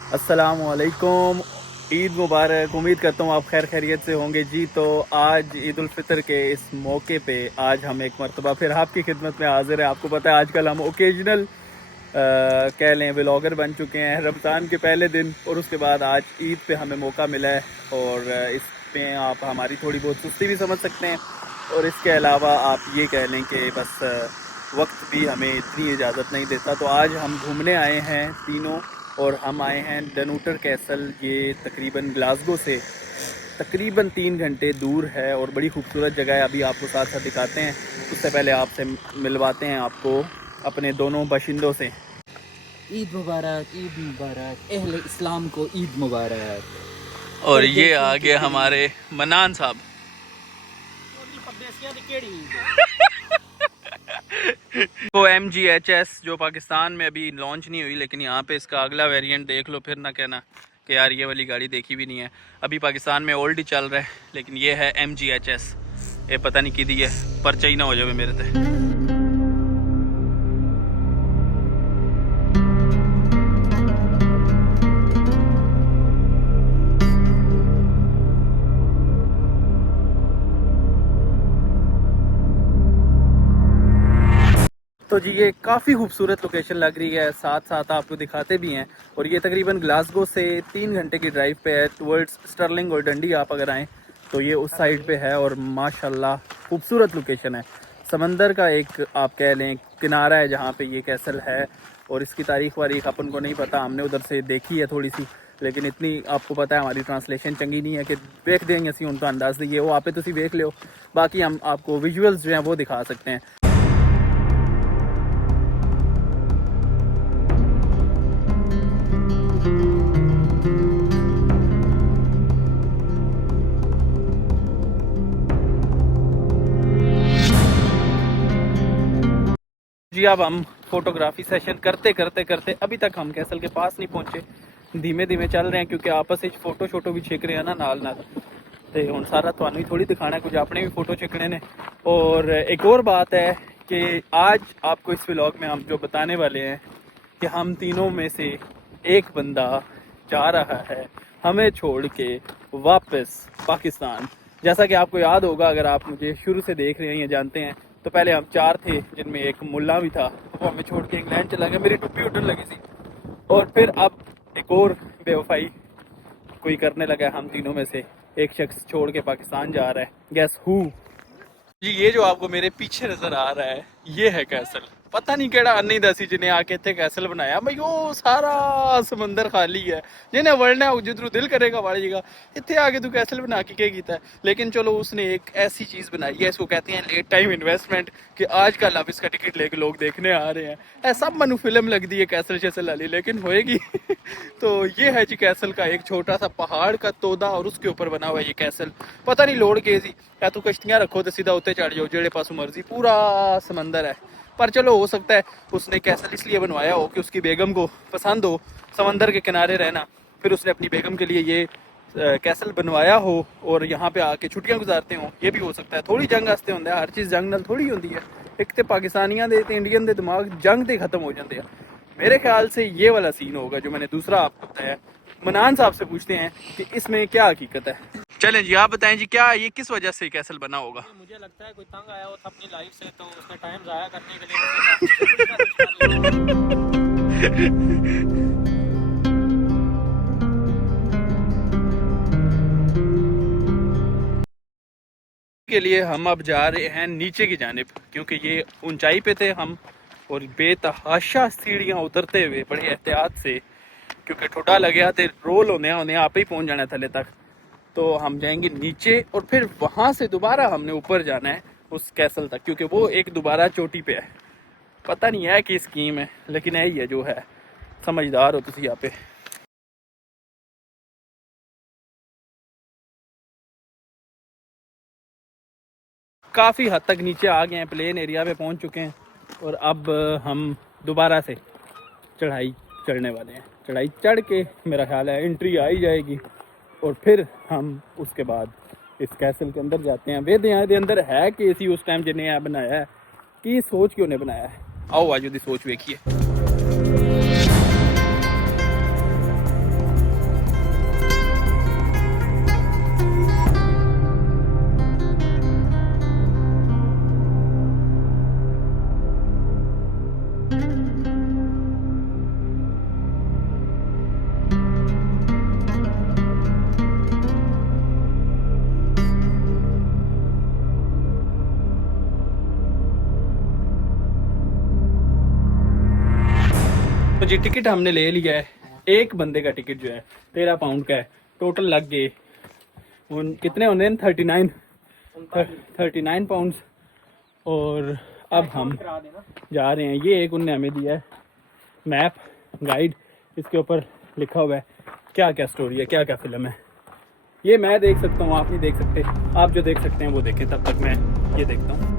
अस्सलामुअलैकुम। ईद मुबारक। उम्मीद करता हूँ आप खैर खैरियत से होंगे जी। तो आज ईद उल फितर के इस मौके पे आज हम एक मरतबा फिर आपकी खिदमत में हाजिर है। आपको पता है आजकल हम ओकेजनल कह लें व्लॉगर बन चुके हैं रमज़ान के पहले दिन, और उसके बाद आज ईद पे हमें मौका मिला है। और इसमें आप हमारी थोड़ी बहुत सुस्ती भी समझ सकते हैं, और इसके अलावा आप ये कह लें कि बस वक्त भी हमें इतनी इजाज़त नहीं देता। तो आज हम घूमने आए हैं तीनों, और हम आए हैं डनूटर कैसल। ये तकरीबन ग्लासगो से तकरीबन 3 घंटे दूर है और बड़ी खूबसूरत जगह है। अभी आपको साथ साथ दिखाते हैं। उससे पहले आपसे मिलवाते हैं आपको अपने दोनों बाशिंदों से। ईद मुबारक, ईद मुबारक, अहले इस्लाम को ईद मुबारक। और ये आगे हमारे मनान साहब। वो MGHS जो पाकिस्तान में अभी लॉन्च नहीं हुई, लेकिन यहाँ पे इसका अगला वेरिएंट देख लो, फिर ना कहना कि यार ये वाली गाड़ी देखी भी नहीं है। अभी पाकिस्तान में ओल्ड ही चल रहा है, लेकिन ये है MGHS। ये पता नहीं किदी है, परचा ही ना हो जाए मेरे से। तो जी ये काफ़ी खूबसूरत लोकेशन लग रही है, साथ साथ आपको दिखाते भी हैं। और ये तकरीबन ग्लासगो से 3 घंटे की ड्राइव पे है टुवर्ड्स स्टर्लिंग और डंडी। आप अगर आएँ तो ये उस साइड पे है, और माशाल्लाह खूबसूरत लोकेशन है। समंदर का एक आप कह लें किनारा है जहाँ पे ये कैसल है, और इसकी तारीख वारीख अपन को नहीं पता, हमने उधर से देखी है थोड़ी सी, लेकिन इतनी आपको पता है हमारी ट्रांसलेशन चंगी नहीं है कि देख देंगे असी उनका अंदाज़ दिए। वो आप तुसी देख लो, बाकी हम आपको विजुअल्स जो हैं वो दिखा सकते हैं। जी अब हम फोटोग्राफी सेशन करते करते करते अभी तक हम कैसल के पास नहीं पहुंचे। धीमे धीमे चल रहे हैं क्योंकि आपस में फोटो शोटो भी छिक रहे हैं ना नाल नाल। तो हूँ सारा थानू ही थोड़ी दिखाना है, कुछ अपने भी फोटो छिकने ने। और एक और बात है कि आज आपको इस व्लॉग में हम जो बताने वाले हैं कि हम तीनों में से एक बंदा जा रहा है हमें छोड़ के वापस पाकिस्तान। जैसा कि आपको याद होगा, अगर आप मुझे शुरू से देख रहे हैं या जानते हैं, तो पहले हम 4 थे जिनमें एक मुल्ला भी था, वो हमें छोड़ के इंग्लैंड चला गया। मेरी टुप्पी उठने लगी थी। और फिर अब एक और बेवफाई कोई करने लगा है। हम तीनों में से एक शख्स छोड़ के पाकिस्तान जा रहा है। Gas who? जी ये जो आपको मेरे पीछे नजर आ रहा है ये है कैसल। पता नहीं केड़ा अन्नी दसी जिन्हें आके इतने कैसल बनाया भाई। वो सारा समंदर खाली है, जिन्हें वड़ना है जिधरों दिल करेगा वड़ जाएगा। इतने आके तू कैसल बना के क्या कीता है? लेकिन चलो उसने एक ऐसी चीज बनाई है, इसको कहते हैं लेट टाइम इन्वेस्टमेंट, कि आजकल अब इसका टिकट लेके लोग देखने आ रहे हैं। ऐसा मनु फिल्म लगती है कैसल शैसल वाली, लेकिन होएगी। तो ये है जी कैसल का एक छोटा सा पहाड़ का तोदा, और उसके ऊपर बना हुआ है ये कैसल। पता नहीं लोड के जी, या तो कश्तियां रखो तो सीधा उत्ते चढ़ जाओ जेड़े पासों मर्जी, पूरा समंदर है। पर चलो हो सकता है उसने कैसल इसलिए बनवाया हो कि उसकी बेगम को पसंद हो समंदर के किनारे रहना, फिर उसने अपनी बेगम के लिए ये कैसल बनवाया हो और यहाँ पे आके छुट्टियां गुजारते हो। ये भी हो सकता है। थोड़ी जंग आस्ते होंगे, हर चीज़ जंग नाल थोड़ी होती है। एक तो पाकिस्तानियों के इंडियन के दिमाग जंग से खत्म हो जाते हैं। मेरे ख्याल से ये वाला सीन होगा जो मैंने दूसरा आपको बताया। मनान साहब से पूछते हैं कि इसमें क्या हकीकत है। चलें जी आप बताएं जी, क्या ये किस वजह से कैसल बना होगा? मुझे लगता है कोई तंग आया हो था अपनी लाइफ से, तो उसने टाइम ज़ाया करने के लिए के लिए हम अब जा रहे हैं नीचे की जानिब, क्योंकि ये ऊंचाई पे थे हम, और बेतहाशा सीढ़ियाँ उतरते हुए बड़े एहतियात से, क्योंकि ठोडा लगे थे रोल होने आप ही पहुंच जाना थले तक। तो हम जाएंगे नीचे और फिर वहां से दोबारा हमने ऊपर जाना है उस कैसल तक, क्योंकि वो एक दोबारा चोटी पे है। पता नहीं है कि स्कीम है, लेकिन यही है जो है। समझदार हो तुम यहाँ पे। काफ़ी हद तक नीचे आ गए हैं, प्लेन एरिया पे पहुंच चुके हैं, और अब हम दोबारा से चढ़ाई चढ़ने वाले हैं। चढ़ाई चढ़ के मेरा ख्याल है एंट्री आ ही जाएगी, और फिर हम उसके बाद इस कैसल के अंदर जाते हैं। वे दे अंदर है कि इसी उस टाइम जिन्हें बनाया है कि सोच क्यों ने बनाया है। आओ आज दी सोच वेखिए। तो जी टिकट हमने ले लिया है। एक बंदे का टिकट जो है 13 पाउंड का है। टोटल लग गए उन कितने होने 39 पाउंड्स। और अब हम जा रहे हैं। ये एक उनने हमें दिया है मैप गाइड, इसके ऊपर लिखा हुआ है क्या क्या स्टोरी है, क्या क्या फिल्म है। ये मैं देख सकता हूँ, आप नहीं देख सकते। आप जो देख सकते हैं वो देखें, तब तक मैं ये देखता हूँ।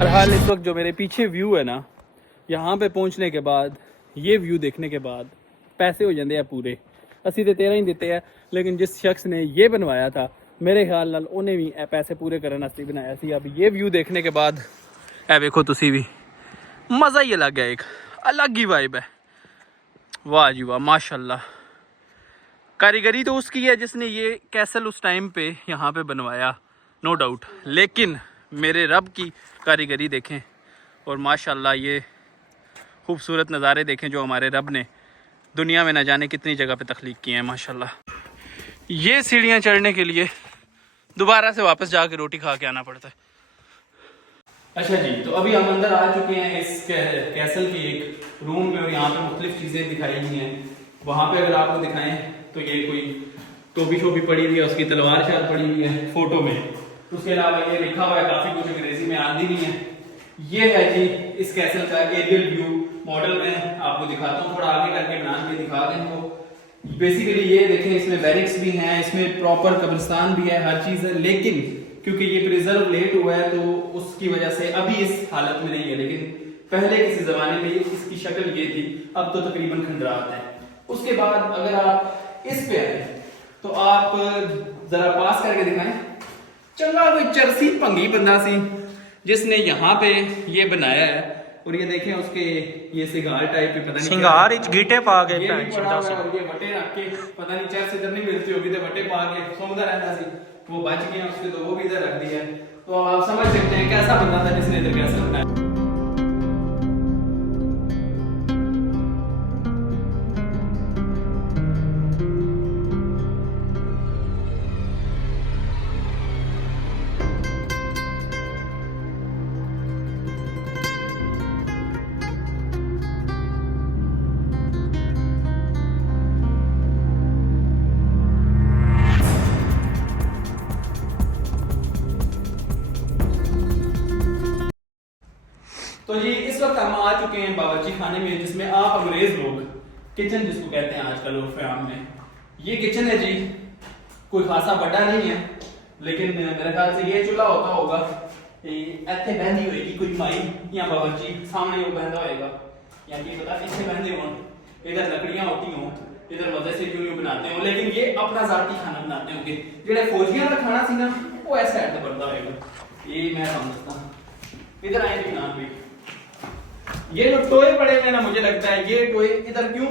फिलहाल इस वक्त जो मेरे पीछे व्यू है ना, यहाँ पे पहुँचने के बाद, ये व्यू देखने के बाद पैसे हो जाते हैं पूरे। असी तो 13 ही देते हैं, लेकिन जिस शख्स ने ये बनवाया था मेरे ख्याल नाल उन्हें भी पैसे पूरे करने वास्ते बनाया सी। अब ये व्यू देखने के बाद ए देखो तुसी भी मज़ा ही अलग है, एक अलग ही वाइब है। वाह जी वाह, माशाल्लाह। कारीगरी तो उसकी है जिसने ये कैसल उस टाइम पे यहाँ पे बनवाया, नो डाउट। लेकिन मेरे रब की कारीगरी देखें और माशाल्लाह ये खूबसूरत नज़ारे देखें जो हमारे रब ने दुनिया में न जाने कितनी जगह पे तख्लीक किए हैं माशाल्लाह। ये सीढ़ियाँ चढ़ने के लिए दोबारा से वापस जाके रोटी खा के आना पड़ता है। अच्छा जी, तो अभी हम अंदर आ चुके हैं इस कैसल के एक रूम में और यहाँ पे मुख्तलिफ चीज़ें दिखाई गई हैं। वहाँ पे अगर आपको दिखाएं तो ये कोई टोपी शोपी पड़ी हुई है, उसकी तलवार शायद पड़ी हुई है फोटो में। उसके अलावा ये लिखा हुआ है काफ़ी कुछ, अंग्रेजी में आती नहीं है। ये है जी इस कैसल का एरियल व्यू मॉडल। मैं आपको दिखाता हूँ, थोड़ा आगे करके बना के दिखा दें तो बेसिकली ये देखें, इसमें बैरिक्स भी हैं, इसमें प्रॉपर कब्रिस्तान भी है, हर चीज़ है। लेकिन क्योंकि ये प्रिजर्व लेट हुआ है तो उसकी वजह से अभी इस हालत में नहीं है, लेकिन पहले किसी जमाने में इसकी शक्ल ये थी। अब तो तकरीबन खंडरात है। उसके बाद अगर आप इस पे आए तो आप जरा पास करके दिखाएं। चंगा कोई चरसी भंगी बंदा सी जिसने यहाँ पे ये बनाया है। और ये देखें उसके ये सिगार टाइप पे पता नहीं सिंगार इच गीटे पा गए ये भी पड़ा हुआ है और ये वटे रख के पता नहीं चर्च इधर नहीं मिलती होगी तो वटे पा के सौंदा रहता सी, वो बच गया उसके तो वो भी इधर रख दिया। तो आप समझ सकते हैं कैसा बंदा था जिसने इधर कैसे बनाया। तो जी इस वक्त हम आ चुके हैं बावर्ची खाने में, जिसमें आप अंग्रेज लोग किचन जिसको कहते हैं आजकल उर्फ-ए-आम में। ये किचन है जी, कोई खासा बड़ा नहीं है, लेकिन मेरे ख्याल से ये चूल्हा होता होगा इतने बहनी होगी कोई माई या बावर्ची सामने वो बहता होगा, या कि पता इतने बहते हों, इधर लकड़ियां होती हों, इधर मजे से यूं बनाते हो। लेकिन ये अपना जाती खाना बनाते होंगे। जेड़ा फौजियों का खाना सी ना वो ऐसा ऐड बनता होगा। ये मैं समझता हूं। इधर आए भी नाम भी ये जो टोए पड़े हुए ना, मुझे लगता है ये टोए इधर क्यों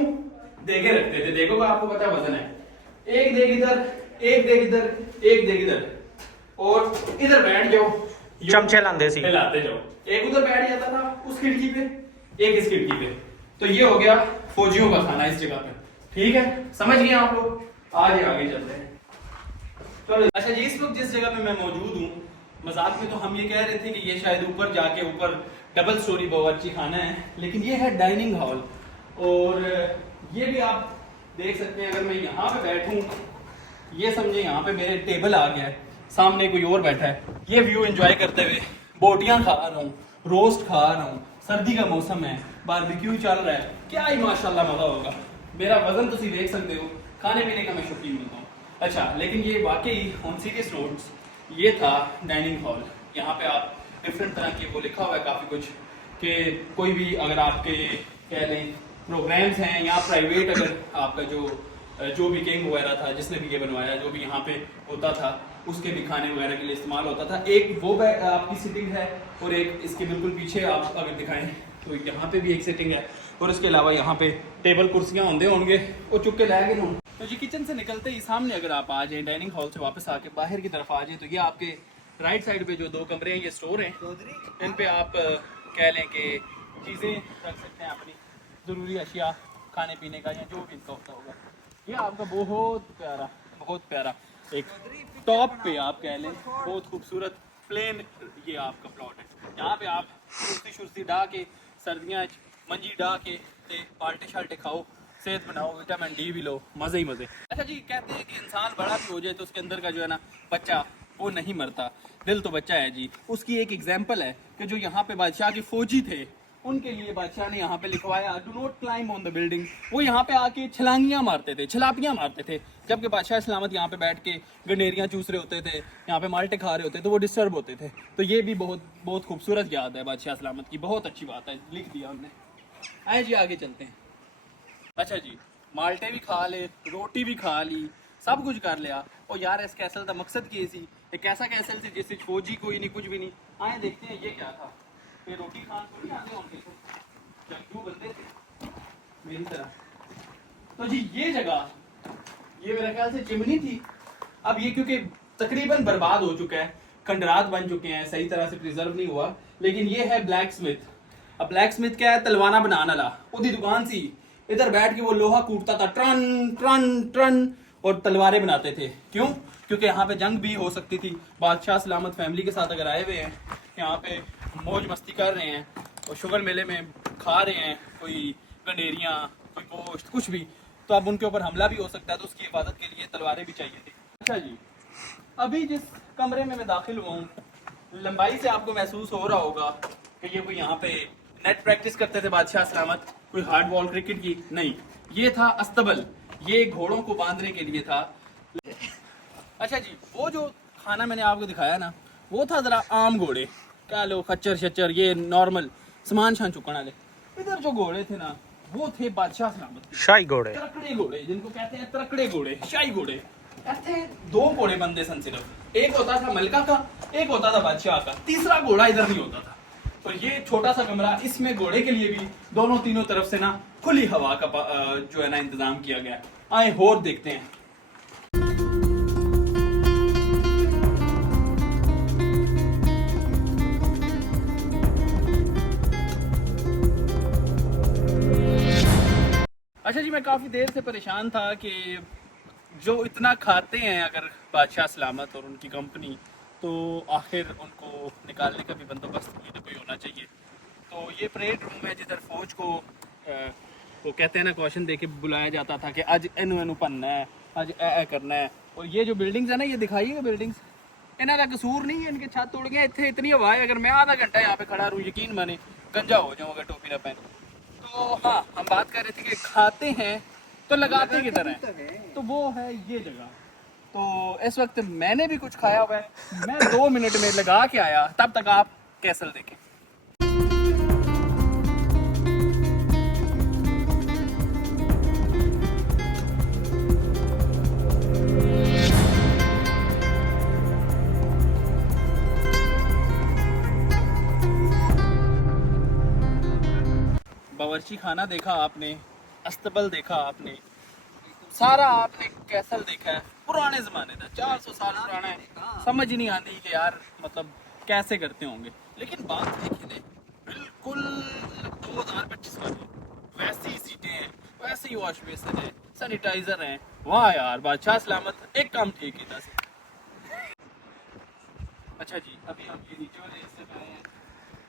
देके रखते थे। देखो आपको पता वजन है, एक देख इधर, एक देख इधर, एक देख इधर, और इधर बैठ जाओ चमचे लांदे सी हिलाते जाओ। एक उधर बैठ जाता था उस खिड़की पे, एक इस खिड़की पे। तो ये हो गया फौजियों का खाना इस जगह पे। ठीक है, समझ गए आप लोग। आगे चलते हैं। चलो अच्छा जी, इस वक्त जिस जगह पे मैं मौजूद हूँ, मजाक में तो हम ये कह रहे थे कि ये शायद ऊपर जाके ऊपर डबल स्टोरी बावर्ची खाना है, लेकिन ये है डाइनिंग हॉल। और ये भी आप देख सकते हैं। अगर मैं यहाँ पे बैठूं, ये समझे यहाँ पे मेरे टेबल आ गया है, सामने कोई और बैठा है, ये व्यू एंजॉय करते हुए बोटियां खा रहा हूँ, रोस्ट खा रहा हूँ, सर्दी का मौसम है, बारबेक्यू चल रहा है, क्या ही माशाल्लाह मजा होगा। मेरा वजन तुम देख सकते हो, खाने पीने का मैं शौकीन बनता हूँ। अच्छा, लेकिन ये वाकई ऑन सीरियस नोट्स ये था डाइनिंग हॉल। यहाँ पे आप डिफरेंट तरह के वो लिखा हुआ है काफ़ी कुछ, कि कोई भी अगर आपके कह लें प्रोग्राम्स हैं या प्राइवेट, अगर आपका जो भी किंग वगैरह था जिसने भी ये बनवाया, जो भी यहाँ पे होता था उसके भी खाने वगैरह के लिए इस्तेमाल होता था। एक वो आपकी सिटिंग है और एक इसके बिल्कुल पीछे आप अगर दिखाएं तो यहाँ पे भी एक सिटिंग है, और इसके अलावा यहाँ पे टेबल कुर्सियाँ होंगे वो चुप के ला गए। तो जी किचन से निकलते ही सामने अगर आप आ जाएं, डाइनिंग हॉल से वापस आके बाहर की तरफ आ जाएं, तो ये आपके राइट साइड पे जो 2 कमरे हैं ये स्टोर हैं। इन पे आप कह लें कि चीज़ें रख सकते हैं, अपनी ज़रूरी अशिया खाने पीने का या जो भी इनका होता होगा। ये आपका बहुत प्यारा एक टॉप पे आप कह लें, बहुत खूबसूरत प्लेन ये आपका प्लॉट है। यहाँ पे आप कुर्सी शुर्सी डा के सर्दियाँ मंजी डा के ते पाल्टे शाल्टे खाओ, सेहत बनाओ, विटामिन डी भी लो, मज़े ही मज़े। अच्छा जी, कहते हैं कि इंसान बड़ा भी हो जाए तो उसके अंदर का जो है ना बच्चा वो नहीं मरता, दिल तो बच्चा है जी। उसकी एक एग्जाम्पल है कि जो यहाँ पे बादशाह के फौजी थे, उनके लिए बादशाह ने यहाँ पे लिखवाया do not climb on the building. वो यहाँ पे आके छलांगियाँ मारते थे, छलापियाँ मारते थे, जबकि बादशाह सलामत यहाँ पे बैठ के गंडेरियाँ चूस रहे होते थे, यहाँ पे माल्टे खा रहे होते थे, तो वो डिस्टर्ब होते थे। तो ये भी बहुत बहुत खूबसूरत याद है बादशाह सलामत की, बहुत अच्छी बात है, लिख दिया उनने। आए जी आगे चलते हैं। अच्छा जी, माल्टे भी खा ले, रोटी भी खा ली, सब कुछ कर लिया। और यार इस कैसल का मकसद की सी, एक ऐसा कैसल सी जिससे फौजी कोई नहीं, कुछ भी नहीं। आए देखते हैं ये क्या था। ये रोटी खान थोड़ी आते होंगे, जंगजू बंदे थे मेरी तरह। तो जी ये जगह, ये मेरे ख्याल से चिमनी थी। अब ये क्योंकि तकरीबन बर्बाद हो चुका है, खंडरात बन चुके हैं, सही तरह से प्रिजर्व नहीं हुआ। लेकिन ये है ब्लैक स्मिथ। अब ब्लैक स्मिथ क्या है? तलवाना बनाने वाला। उदी दुकान सी, इधर बैठ के वो लोहा कूटता था, ट्रन ट्रन ट्रन, और तलवारें बनाते थे। क्यों? क्योंकि यहाँ पे जंग भी हो सकती थी। बादशाह सलामत फैमिली के साथ अगर आए हुए हैं, यहाँ पे मौज मस्ती कर रहे हैं और शुगर मेले में खा रहे हैं, कोई गंडेरियाँ, कोई गोश्त, कुछ भी, तो अब उनके ऊपर हमला भी हो सकता है, तो उसकी हिफाजत के लिए तलवारें भी चाहिए थी। अच्छा जी, अभी जिस कमरे में मैं दाखिल हुआ हूँ, लंबाई से आपको महसूस हो रहा होगा कि ये कोई यहाँ पे नेट प्रैक्टिस करते थे बादशाह सलामत, कोई हार्ड बॉल क्रिकेट की नहीं, ये था अस्तबल, ये घोड़ों को बांधने के लिए था। अच्छा जी, वो जो खाना मैंने आपको दिखाया ना, वो था जरा आम घोड़े, क्या लो खच्चर शच्चर, ये नॉर्मल सामान शान चुकने वाले। इधर जो घोड़े थे ना, वो थे बादशाह सलामत शाही घोड़े, तरकड़े घोड़े, जिनको कहते हैं तरकड़े घोड़े, शाही घोड़े। ऐसे दो घोड़े बनते सन सिर्फ, एक होता था मलका का, एक होता था बादशाह का, तीसरा घोड़ा इधर नहीं होता था। तो ये छोटा सा कमरा, इसमें घोड़े के लिए भी दोनों तीनों तरफ से ना खुली हवा का जो है ना इंतजाम किया गया। आए और देखते हैं। अच्छा जी, मैं काफ़ी देर से परेशान था कि जो इतना खाते हैं अगर बादशाह सलामत और उनकी कंपनी, तो आखिर उनको निकालने का भी बंदोबस्त कोई ना कोई होना चाहिए। तो ये परेड रूम है जिधर फौज को वो कहते हैं ना क्वेश्चन दे के बुलाया जाता था कि आज एनु एनु पन्ना है, आज ए करना है। और ये जो बिल्डिंग्स है ना, ये दिखाइएगा बिल्डिंग्स, इन्हों का कसूर नहीं है, इनके छत उड़ गए। इतने इतनी हवा है, अगर मैं आधा घंटा यहाँ पे खड़ा रहूँ, यकीन माने गंजा हो जाऊँ अगर टोपी ना पहने। तो हाँ, हम बात कर रहे थे कि खाते हैं तो लगाते किधर हैं, तो वो है ये जगह। तो इस वक्त मैंने भी कुछ खाया हुआ है, मैं 2 मिनट में लगा के आया, तब तक आप कैसल देखें। बावर्ची खाना देखा आपने, अस्तबल देखा आपने, सारा आपने कैसल देखा है, पुराने ज़माने का, 400 साल पुराना है। समझ ही नहीं आती कि यार मतलब कैसे करते होंगे। लेकिन बात देखिए, बिल्कुल 2025 वाली वैसी सीटें हैं, वैसे ही वॉश बेसिन है, सैनिटाइजर हैं। वाह यार, बादशाह सलामत एक काम ठीक है था। अच्छा जी, अभी हम ये नीचे वाले हिस्से में आए हैं।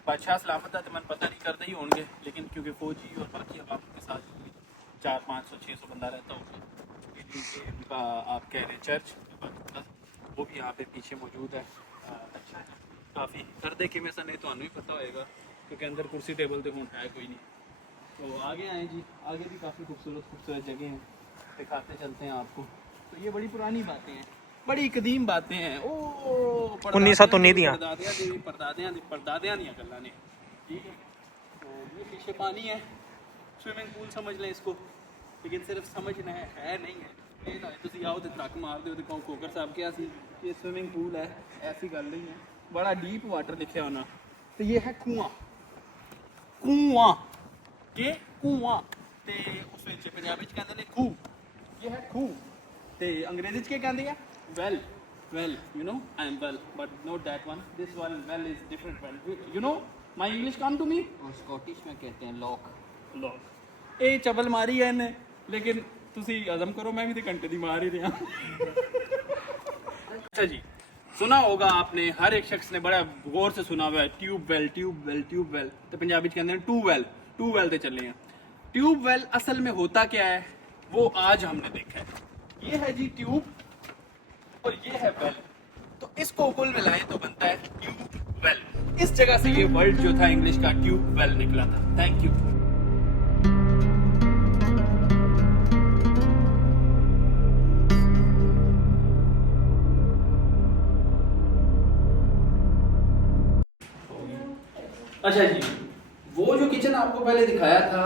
बादशाह सलामत है तो मन पता नहीं करते ही होंगे, लेकिन क्योंकि फौजी और बाकी अवाम के साथ 400-500-600 बंदा रहता होगा, नीचे उनका आप कह रहे हैं चर्च, वो भी यहाँ पे पीछे मौजूद है। अच्छा है, काफ़ी कर देखे में नहीं तो ही पता होएगा, क्योंकि अंदर कुर्सी टेबल तो है कोई नहीं। तो आगे आए जी, आगे भी काफ़ी खूबसूरत जगह हैं, दिखाते चलते हैं आपको। तो ये बड़ी पुरानी बातें हैं, बड़ी कदीम बातें हैं। ओ 1919 दियां परदादियां दियां गल्लां ने, ठीक है। तो ये पीछे पानी है, स्विमिंग पूल समझ लें इसको, लेकिन सिर्फ समझना है नहीं है। ये ना तुम आओ तो ट्रक मार दो, तो कोकर साहब क्या सी, ये स्विमिंग पूल है, ऐसी गल नहीं है। बड़ा डीप वाटर लिखे होना। तो ये है कुआं, कुआं के कुआं ते उस विच पंजाबी च कहंदे ने खूह। ये है खूह ते अंग्रेजी च क्या कहंदे हैं? Well. Well, you know, I am well, but not that one. This one, well, is different well. You know, my English come to me? और स्कॉटिश में कहते हैं लॉक। लॉक। ये चबल मारी है इन्हें, लेकिन तुसी हजम करो, मैं भी तो घंटे दी मार ही रहा। अच्छा जी, सुना होगा आपने, हर एक शख्स ने बड़ा गौर से सुना हुआ है ट्यूबवेल ट्यूबवेल ट्यूबवेल, तो पंजाबी के अंदर ट्यूबवेल ट्यूबवेल से चले हैं। ट्यूबवेल असल में होता क्या है वो आज हमने देखा है। ये है जी ट्यूब और ये है वेल, तो इसको कुल मिलाएं तो बनता है ट्यूबवेल। इस जगह से ये वर्ड जो था इंग्लिश का ट्यूबवेल निकला था। Thank you. अच्छा जी, वो जो किचन आपको पहले दिखाया था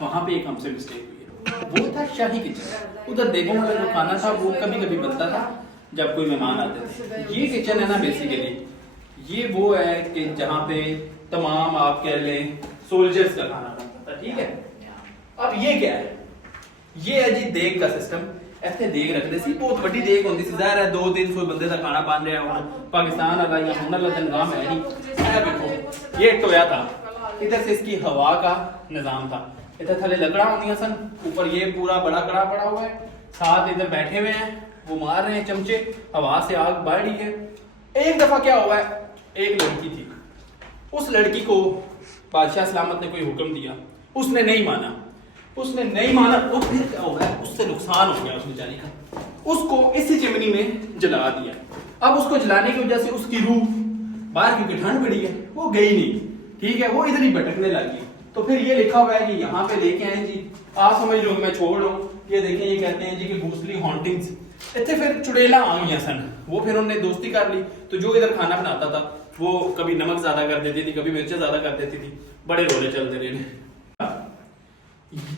वहां पे एक हमसे मिस्टेक हुई है। वो था शाही किचन। उधर देखने वाला जो खाना था वो कभी कभी बनता था जब कोई मेहमान आते थे। ये किचन है ना, बेसिकली ये वो है कि जहाँ पे तमाम आप कह लें सोल्जर्स का खाना बनता था, ठीक है। अब ये क्या है, ये है जी देग का सिस्टम। ऐसे देग रखते सी, बहुत बड़ी देग होती सी, ज़ाहिर है 200-300 बंदे का खाना बन रहा है। पाकिस्तान वाला या हुनर वाला निज़ाम है नहीं। देखो ये टोया था, इधर से इसकी हवा का निज़ाम था। इधर थले लकड़ा होती सन, ऊपर ये पूरा बड़ा कड़ा पड़ा हुआ है, साथ इधर बैठे हुए हैं, वो मार रहे हैं चमचे, हवा से आग बढ़ रही है। एक दफा क्या हुआ है, एक लड़की थी, उस लड़की को बादशाह सलामत ने कोई हुक्म दिया, उसने नहीं माना। तो फिर क्या हो गया, उससे नुकसान हो गया उस बेचारी का। उसको इसी चिमनी में जला दिया। अब उसको जलाने की वजह से उसकी रूह बाहर, क्योंकि ठंड पड़ी है, वो गई नहीं, ठीक है, वो इधर ही भटकने लगी। तो फिर ये लिखा हुआ है कि यहाँ पे लेके आए जी, आप समझ लो मैं छोड़ रहा हूँ। ये देखें, ये कहते हैं जी कि घूसली हॉन्टिंग्स। इतने फिर चुड़ैला आ गई सन, वो फिर उन्होंने दोस्ती कर ली। तो जो इधर खाना बनाता था वो कभी नमक ज्यादा कर देती थी, कभी मिर्चें ज्यादा कर देती थी, बड़े रोले चलते रहे।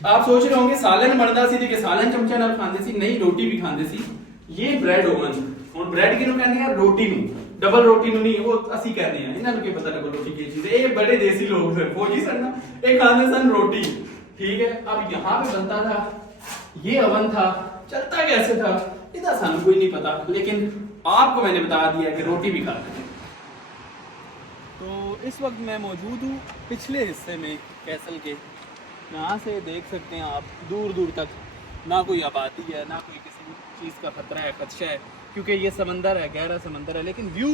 आप सोच रहे होंगे सालन बनता सी कि सालन चमचा नाल खांदे सी, नहीं रोटी भी खांदे सी। ये ब्रेड ओवन हुन ब्रेड किनु कहंदे हैं, रोटी नु, डबल रोटी नु नहीं, वो ਅਸੀਂ कहते हैं, इन्हां नु की पता डबल रोटी की चीज है। ये बड़े देसी लोग थे, फौजी सन ना, ये खांदे सन रोटी, ठीक है। अब यहाँ पे बनता था, ये अवन था, चलता कैसे था इधर सानू कोई नहीं पता, लेकिन आपको मैंने बता दिया कि रोटी भी खाते थे। तो इस वक्त मैं मौजूद हूँ पिछले हिस्से में कैसल के। यहाँ से देख सकते हैं आप दूर दूर तक ना कोई आबादी है, ना कोई किसी चीज़ का खतरा है, खदशा है, क्योंकि ये समंदर है, गहरा समंदर है, लेकिन व्यू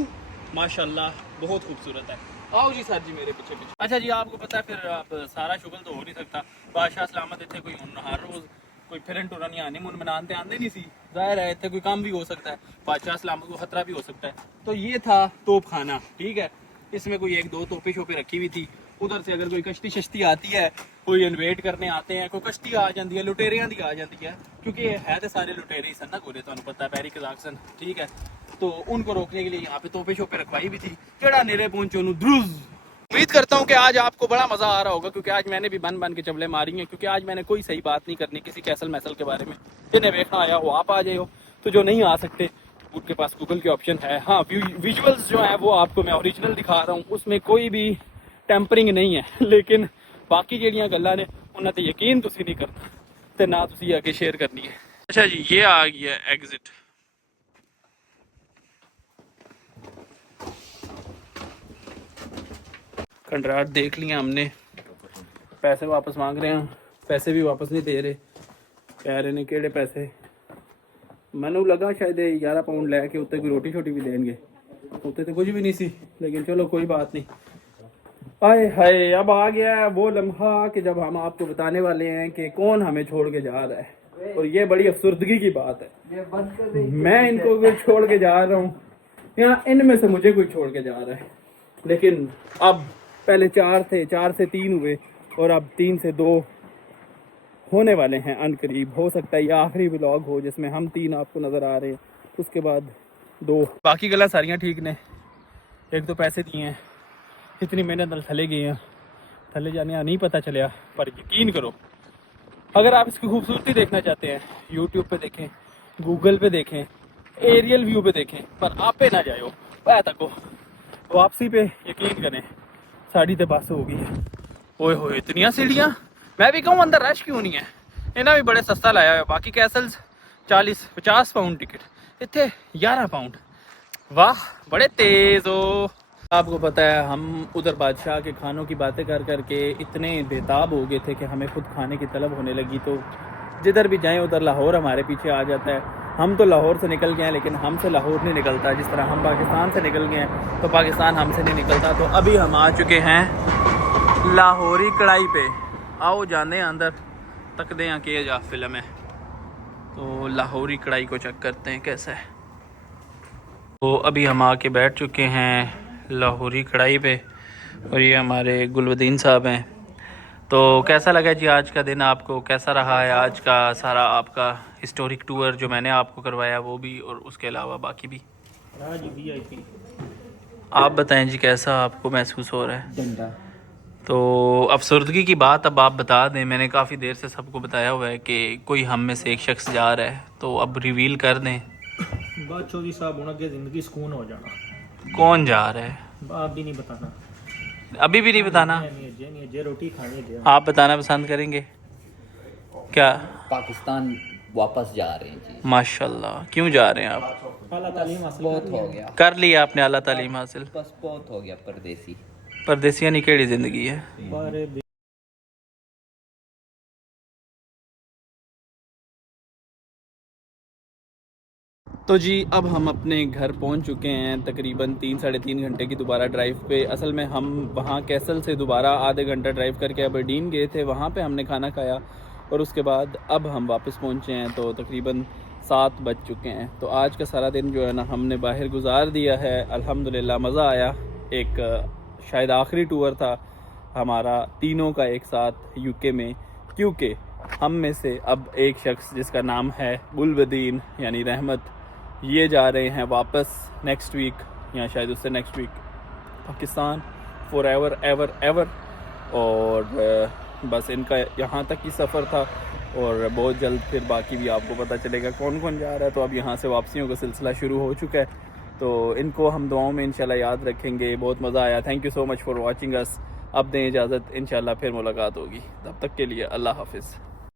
माशाल्लाह बहुत खूबसूरत है। आओ जी सर जी मेरे पीछे पीछे। अच्छा जी, आपको पता है फिर आप सारा शुगल तो हो नहीं सकता। बादशाह सलामत इतने कोई हर रोज़ कोई फिरन टुरन या हनीमून मनाते आते नहीं सी, जाहिर है इतने कोई काम भी हो सकता है, बादशाह सलामत को खतरा भी हो सकता है। तो ये था तोप खाना, ठीक है। इसमें कोई 1-2 तोपे शोपे रखी हुई थी। उधर से अगर कोई कश्ती शश्ती आती है, कोई इन्वेट करने आते हैं, कोई कश्ती आ जाती है, लुटेरियां दी आ जाती है, क्योंकि है तो सारे लुटेरे ही सन ना गोरे, तो पता है बैरी कजाकसन, ठीक है। तो उनको रोकने के लिए यहाँ पे तोपे शोपे रखवाई भी थी। केड़ा नेरे पहुंचो द्रुज। उम्मीद करता हूँ कि आज आपको बड़ा मजा आ रहा होगा, क्योंकि आज मैंने भी बन बन के चबले मारी हैं, क्योंकि आज मैंने कोई सही बात नहीं करनी किसी कैसल मैसल के बारे में। जिन्हें देखना आया हो आप आ जाए हो, तो जो नहीं आ सकते उनके पास गूगल के ऑप्शन है। हाँ, विजुअल्स जो है वो आपको मैं ओरिजिनल दिखा रहा हूँ, उसमें कोई भी टैंपरिंग नहीं है, लेकिन बाकी ਜਿਹੜੀਆਂ ਗੱਲਾਂ ਨੇ ਉਹਨਾਂ ਤੇ ਯਕੀਨ ਤੁਸੀਂ ਨਹੀਂ ਕਰਨਾ ਤੇ ਨਾ ਤੁਸੀਂ ਅੱਗੇ ਸ਼ੇਅਰ ਕਰਨੀ है। अच्छा जी, ये आ गया एग्जिट। कंट्राक्ट देख लिया हमने, पैसे वापस मांग रहे हैं, पैसे भी वापस नहीं दे रहे, कह रहे ने केड़े पैसे। मैनू लगा शायद 11 पाउंड लैके उत्ते कोई रोटी छोटी भी देंगे, उत्ते तो कुछ भी नहीं सी, लेकिन चलो कोई बात नहीं। आए हाय, अब आ गया है वो लम्हा कि जब हम आपको बताने वाले हैं कि कौन हमें छोड़ के जा रहा है, और ये बड़ी अफसुर्दगी की बात है। मैं इनको कोई छोड़ के जा रहा हूँ, यहाँ इनमें से मुझे कोई छोड़ के जा रहा है, लेकिन अब पहले 4 थे, 4 से 3 हुए, और अब 3 से 2 होने वाले हैं अनकरीब। हो सकता है ये आखिरी व्लॉग हो जिसमें हम 3 आपको नज़र आ रहे हैं, उसके बाद 2। बाकी गला सारियाँ ठीक ने, एक तो पैसे दिए हैं, इतनी मेहनत नाल थले गए हैं, थले जाने नहीं पता चलिया। पर यकीन करो, अगर आप इसकी खूबसूरती देखना चाहते हैं, यूट्यूब पे देखें, गूगल पे देखें, एरियल व्यू पे देखें, पर आप पे ना जाओ, वह तको वापसी पे यकीन करें साड़ी तो बस हो गई है। ओए होए, इतनियाँ सीढ़ियाँ, मैं भी कहूँ अंदर रश क्यों नहीं है। इन्हें भी बड़े सस्ता लाया है, बाकी कैसल्स 40-50 पाउंड टिकट, इतने 11 पाउंड। वाह, बड़े तेज हो। आपको पता है हम उधर बादशाह के खानों की बातें कर करके इतने बेताब हो गए थे कि हमें खुद खाने की तलब होने लगी। तो जिधर भी जाएं उधर लाहौर हमारे पीछे आ जाता है। हम तो लाहौर से निकल गए हैं लेकिन हमसे लाहौर नहीं निकलता, जिस तरह हम पाकिस्तान से निकल गए हैं तो पाकिस्तान हमसे नहीं निकलता। तो अभी हम आ चुके हैं लाहौरी कढ़ाई पे। आओ जाने अंदर तक दें कि जा फिल्म है, तो लाहौरी कढ़ाई को चेक करते हैं कैसा है। तो अभी हम आके बैठ चुके हैं लाहौरी कढ़ाई पे और ये हमारे गुलवदीन साहब हैं। तो कैसा लगा जी आज का दिन आपको, कैसा रहा है आज का सारा आपका हिस्टोरिक टूर जो मैंने आपको करवाया वो भी और उसके अलावा बाकी भी? आप बताएं जी कैसा आपको महसूस हो रहा है? डंडा। तो अफसरदगी की बात अब आप बता दें, मैंने काफ़ी देर से सबको बताया हुआ है कि कोई हम में से एक शख्स जा रहा है, तो अब रिवील कर दें। बात चौधरी साहब होना कि जिंदगी सुकून हो जाना। कौन जा रहा है? आप भी नहीं बताना, अभी भी नहीं बताना? जे रोटी खानी है आप बताना पसंद करेंगे क्या? पाकिस्तान वापस जा रहे हैं जी। माशाल्लाह। क्यों जा रहे हैं आप? आला तालीम हासिल बहुत हो गया, कर लिया आपने आला तालीम हासिल? बस बहुत हो गया परदेसी। परदेसियां नहीं केड़ी ज़िंदगी है। बारे तो जी अब हम अपने घर पहुंच चुके हैं तकरीबन 3-3.5 घंटे की दोबारा ड्राइव पे। असल में हम वहां कैसल से दोबारा आधे घंटा ड्राइव करके अबरडीन गए थे, वहां पे हमने खाना खाया और उसके बाद अब हम वापस पहुंचे हैं तो तकरीबन 7 बज चुके हैं। तो आज का सारा दिन जो है ना हमने बाहर गुजार दिया है, अल्हम्दुलिल्लाह मज़ा आया। एक शायद आखिरी टूर था हमारा तीनों का एक साथ यूके में, क्योंकि हम में से अब एक शख्स जिसका नाम है गुलवदीन यानी रहमत, ये जा रहे हैं वापस नेक्स्ट वीक या शायद उससे next week Pakistan for ever ever ever. और बस इनका यहाँ तक ही सफ़र था और बहुत जल्द फिर बाकी भी आपको पता चलेगा कौन कौन जा रहा है। तो अब यहाँ से वापसियों का सिलसिला शुरू हो चुका है, तो इनको हम दुआओं में इंशाल्लाह याद रखेंगे। बहुत मज़ा आया। Thank you so much for watching us. अब दें इजाज़त, इंशाल्लाह फिर मुलाकात होगी। तब तक के लिए अल्लाह हाफिज़।